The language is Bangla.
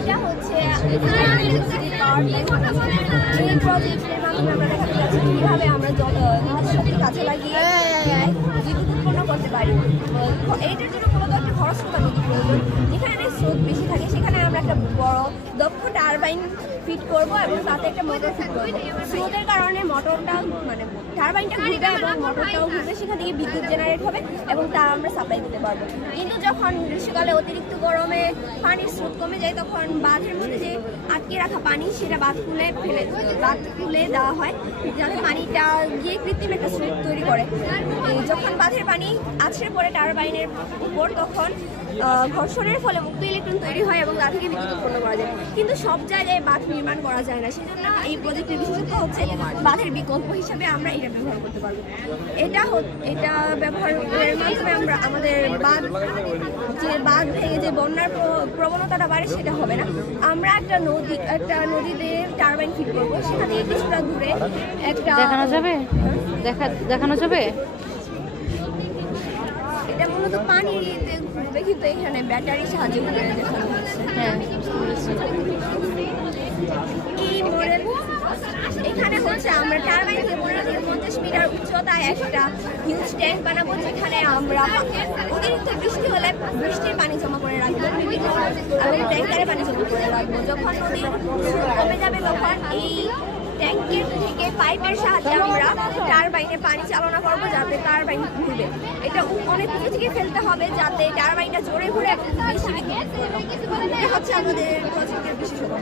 এটা হচ্ছে এই প্রজেক্টের মাধ্যমে আমরা দেখাতে যাচ্ছি কীভাবে আমরা শক্তি কাজে লাগিয়ে বিদ্যুৎ উৎপন্ন করতে পারি। এইটার জন্য মূলত একটা খরচ নদী প্রয়োজন। যেখানে স্রোত বেশি থাকে সেখানে আমরা একটা বড় দক্ষ টারবাইন ফিট করবো এবং তাতে একটা মোটর ফিট করবো। স্রোতের কারণে মোটরটা মানে টারবাইনটা ঘুরবে এবং মোটরটাও ঘুরবে, সেখান থেকে বিদ্যুৎ জেনারেট হবে এবং তা আমরা সাপ্লাই দিতে পারবো। কিন্তু যখন গ্রীষ্মকালে অতিরিক্ত গরমে পানির স্রোত কমে যায় তখন বাঁধের মধ্যে যে আটকে রাখা পানি সেটা বাঁধ খুলে দেওয়া হয় যাতে পানিটা গিয়ে কৃত্রিম একটা স্রোত তৈরি করে। যখন বাঁধের পানি আছড়ে পড়ে টারবাইনের উপর তখন ঘর্ষণের ফলে মুক্ত ইলেকট্রন তৈরি হয় এবং তা থেকে বিদ্যুৎ উৎপন্ন করা যায়। কিন্তু সব জায়গায় বাঁধ নির্মাণ করা যায় না, সেজন্য এই প্রজেক্টের বিশেষত্ব হচ্ছে বাঁধের বিকল্প হিসাবে আমরা এটা ব্যবহার করতে পারবো। এটা ব্যবহারের মাধ্যমে আমরা আমাদের বাঁধ ভেঙে যে বন্যার প্রবণতাটা বাড়ে সেটা হবে না। আমরা একটা নদীতে টারবাইন ফিট করবো, সেখান থেকে কিছুটা দূরে একটা দেখানো যাবে। এটা মূলত পানিতে ঘুরবে কিন্তু এখানে ব্যাটারি সাহায্যে ঘুরে দেখানো হচ্ছে। হ্যাঁ, এই মডেল এখানে হচ্ছে আমরা টারবাইন থেকে 15 থেকে 50 মিটার উচ্চতায় একটা হিউজ ট্যাঙ্ক বানাবো, যেখানে আমরা অতিরিক্ত বৃষ্টি হলে বৃষ্টির পানি জমা করে রাখবো, বিভিন্ন ট্যাঙ্কারে পানি জমা করে রাখবো। যখন নদীর স্রোত কমে যাবে তখন এই ট্যাঙ্কের থেকে পাইপের সাহায্যে আমরা টারবাইনে পানি চালনা করবো যাতে টারবাইন ঘুরবে। এটা অনেক কিছু থেকে ফেলতে হবে যাতে টারবাইনটা জোরে ঘুরে এবং বেশি বিদ্যুৎ উৎপন্ন। এটা হচ্ছে আমাদের প্রজেক্টের বিশেষত্ব।